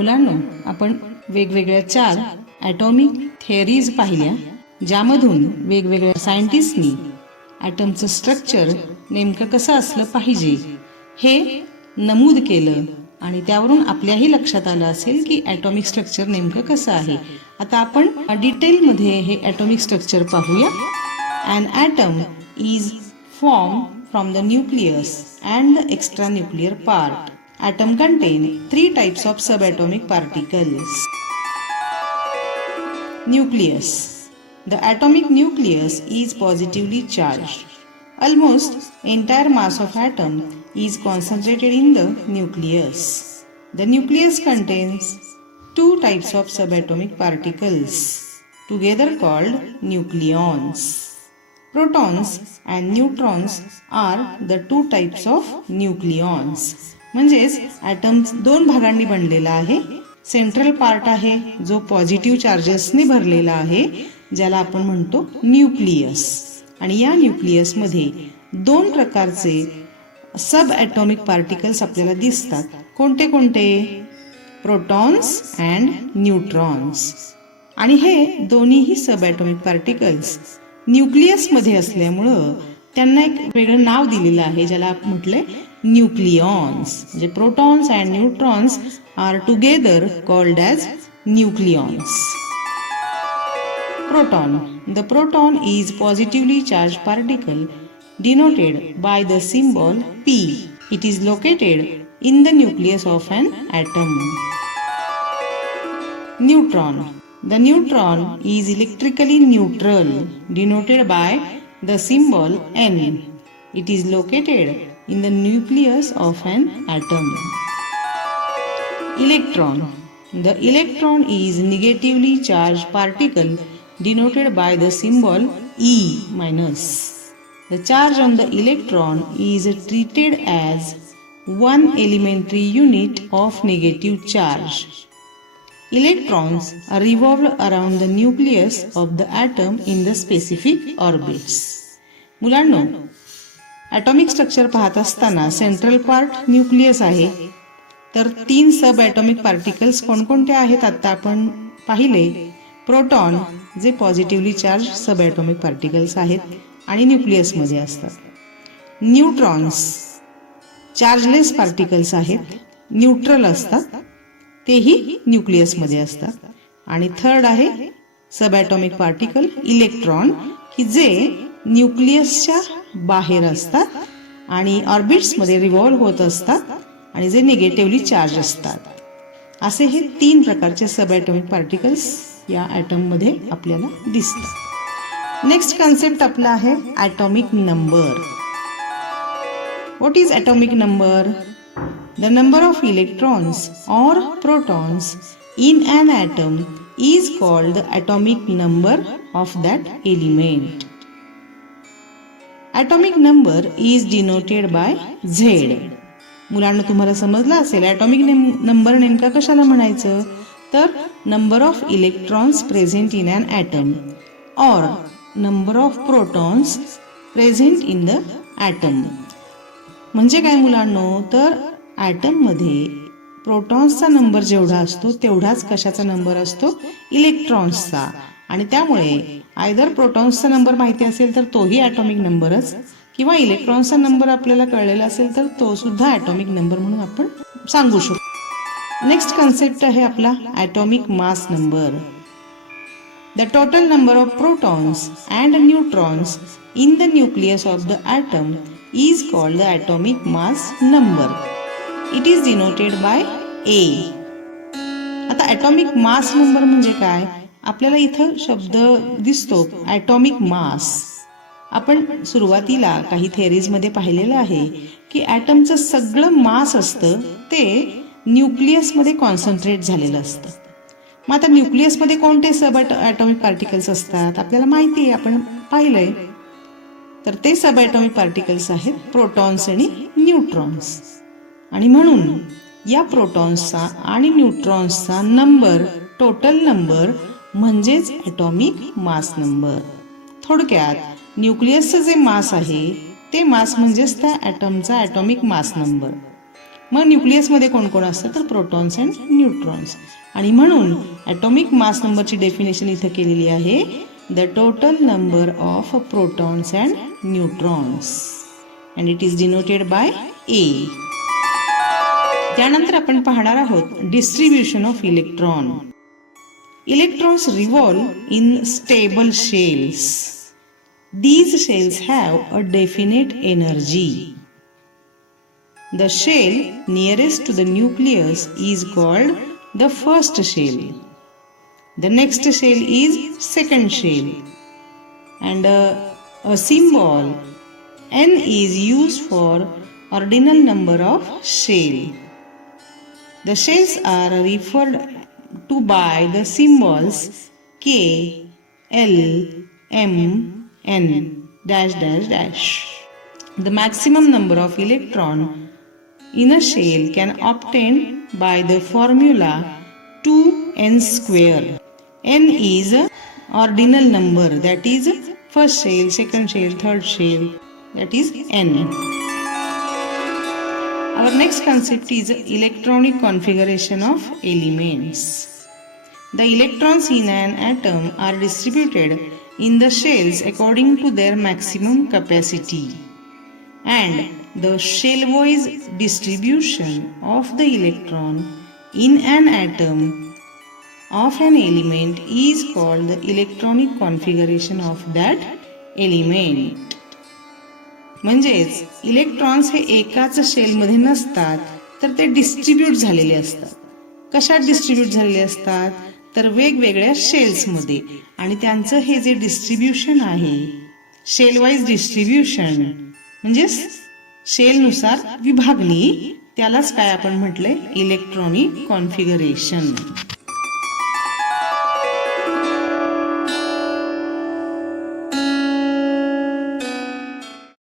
मुलांनो, आपण वेगवेगळ्या 4 ॲटॉमिक थिअरीज पाहिल्या, ज्यामधून वेगवेगळ्या सायंटिस्टनी ॲटमचं स्ट्रक्चर नेमकं कसं असलं पाहिजे हे नमूद केलं आणि त्यावरून आपल्याही लक्षात आलं असेल की ॲटॉमिक स्ट्रक्चर नेमकं कसं आहे. आता आपण डिटेलमध्ये हे ॲटॉमिक स्ट्रक्चर पाहूया. An atom is formed from the nucleus and the extranuclear part. Atom contain 3 types of subatomic particles. Nucleus. The atomic nucleus is positively charged. Almost entire mass of atom is concentrated in the nucleus. The nucleus contains 2 types of subatomic particles, together called nucleons. Protons and neutrons are the 2 types of nucleons. म्हणजेच item 2 भागांनी बनलेला आहे. Central part आहे जो positive चार्जेसने भरलेला आहे, ज्याला आपण म्हणतो न्यूक्लियस. आणि या न्यूक्लियसमध्ये 2 प्रकारचे सब ॲटॉमिक पार्टिकल्स आपल्याला दिसतात. कोणते कोणते? Protons and neutrons. आणि हे दोन्हीही सब ॲटॉमिक पार्टिकल्स न्यूक्लियसमध्ये असल्यामुळं त्यांना एक वेगळं नाव दिलेलं आहे, ज्याला म्हटलंय न्यूक्लियॉन्स. म्हणजे protons and neutrons are together called as nucleons. Proton. The proton is positively charge particle denoted by the symbol P. It is located in the nucleus of an atom. Neutron. The neutron is electrically neutral, denoted by the symbol N. It is located in the nucleus of an atom. Electron. The electron is negatively charged particle denoted by the symbol E minus. The charge on the electron is treated as one elementary unit of negative charge. Electrons are revolved around the nucleus of the atom in the specific orbits. मुलांनो, atomic structure पाहत असताना central part nucleus आहे, तर 3 सब atomic particles कोणकोणते आहेत आता आपण पाहिले. प्रोटॉन, जे पॉझिटिव्हली चार्ज सब ॲटॉमिक पार्टिकल्स आहेत आणि न्यूक्लियसमध्ये असतात. न्यूट्रॉन्स चार्जलेस पार्टिकल्स आहेत, न्यूट्रल असतात, तेही न्यूक्लियसमध्ये असतात. आणि थर्ड आहे सब ॲटॉमिक पार्टिकल इलेक्ट्रॉन, की जे न्यूक्लियसच्या बाहेर असतात आणि ऑर्बिट्समध्ये रिव्हॉल्व होत असतात आणि जे निगेटिव्हली चार्ज असतात. असे हे 3 प्रकारचे सब ॲटॉमिक पार्टिकल्स या ॲटममध्ये आपल्याला दिसतात. नेक्स्ट कन्सेप्ट आपला आहे atomic number. What is atomic number? The number of electrons or protons in an atom is called the atomic number of that element. Atomic number is denoted by Z. मुलांना तुम्हाला समजलं असेल atomic number नेमका कशाला म्हणायचं? तर number of electrons present in an atom और number of protons present in the atom. म्हणजे काय मुलांनो? तर ॲटममध्ये प्रोटॉन्सचा नंबर जेवढा असतो तेवढाच कशाचा नंबर असतो? इलेक्ट्रॉन्सचा. आणि त्यामुळे आयदर प्रोटॉन्सचा नंबर माहिती असेल तर तोही ॲटॉमिक नंबरच, किंवा इलेक्ट्रॉन्सचा नंबर आपल्याला कळलेला असेल तर तो सुद्धा ॲटॉमिक नंबर म्हणून आपण सांगू शकतो. नेक्स्ट कन्सेप्ट आहे आपला atomic mass number. The total number of protons and neutrons in the nucleus of the atom is called the atomic mass number. It is denoted by A. आता atomic mass number म्हणजे काय? आपल्याला इथं शब्द दिसतो atomic mass. आपण सुरुवातीला काही थेअरीजमध्ये पाहिलेलं आहे की ॲटमचं सगळं मास असतं ते न्यूक्लियसमध्ये कॉन्सन्ट्रेट झालेलं असतं. मग आता न्यूक्लियसमध्ये कोणते सब ॲटॉमिक पार्टिकल्स असतात आपल्याला माहिती आहे, आपण पाहिलंय. तर ते सब ॲटॉमिक पार्टिकल्स आहेत प्रोटॉन्स आणि न्यूट्रॉन्स. आणि म्हणून या प्रोटॉन्सचा आणि न्यूट्रॉन्सचा नंबर, टोटल नंबर म्हणजेच ॲटॉमिक मास नंबर. थोडक्यात न्यूक्लियसचं जे मास आहे ते मास म्हणजेच त्या ॲटमचा ॲटॉमिक मास नंबर. मग न्यूक्लियसमध्ये कोण कोण असतं तर प्रोटॉन्स अँड न्यूट्रॉन्स. आणि म्हणून ॲटॉमिक मास नंबरची डेफिनेशन इथं केलेली आहे, the total number of protons and neutrons, and it is denoted by A. त्यानंतर आपण पाहणार आहोत distribution of electron. Electrons revolve in stable shells. These shells have a definite energy. The shell nearest to the nucleus is called the first shell. The next shell is second shell. And a symbol N is used for ordinal number of shell. The shells are referred to by the symbols K, L, M, N, dash dash dash. The maximum number of electron in a shell can obtain by the formula 2n square. N is a ordinal number, that is first shell, second shell, third shell, that is N. Our next concept is electronic configuration of elements. The electrons in an atom are distributed in the shells according to their maximum capacity, and the shell-wise distribution of the electron in an atom of an element is called the electronic configuration of that element. म्हणजेच electrons हे एकाच शेलमध्ये नसतात, तर ते distribute झालेले असतात. कशात distribute झालेले असतात तर वेगवेगळ्या शेल्समध्ये. आणि त्यांचं हे जे डिस्ट्रीब्युशन आहे, शेल वाईज डिस्ट्रीब्युशन म्हणजे शेलनुसार विभागणी, त्यालाच काय आपण म्हटलंय इलेक्ट्रॉनिक कॉन्फिगरेशन.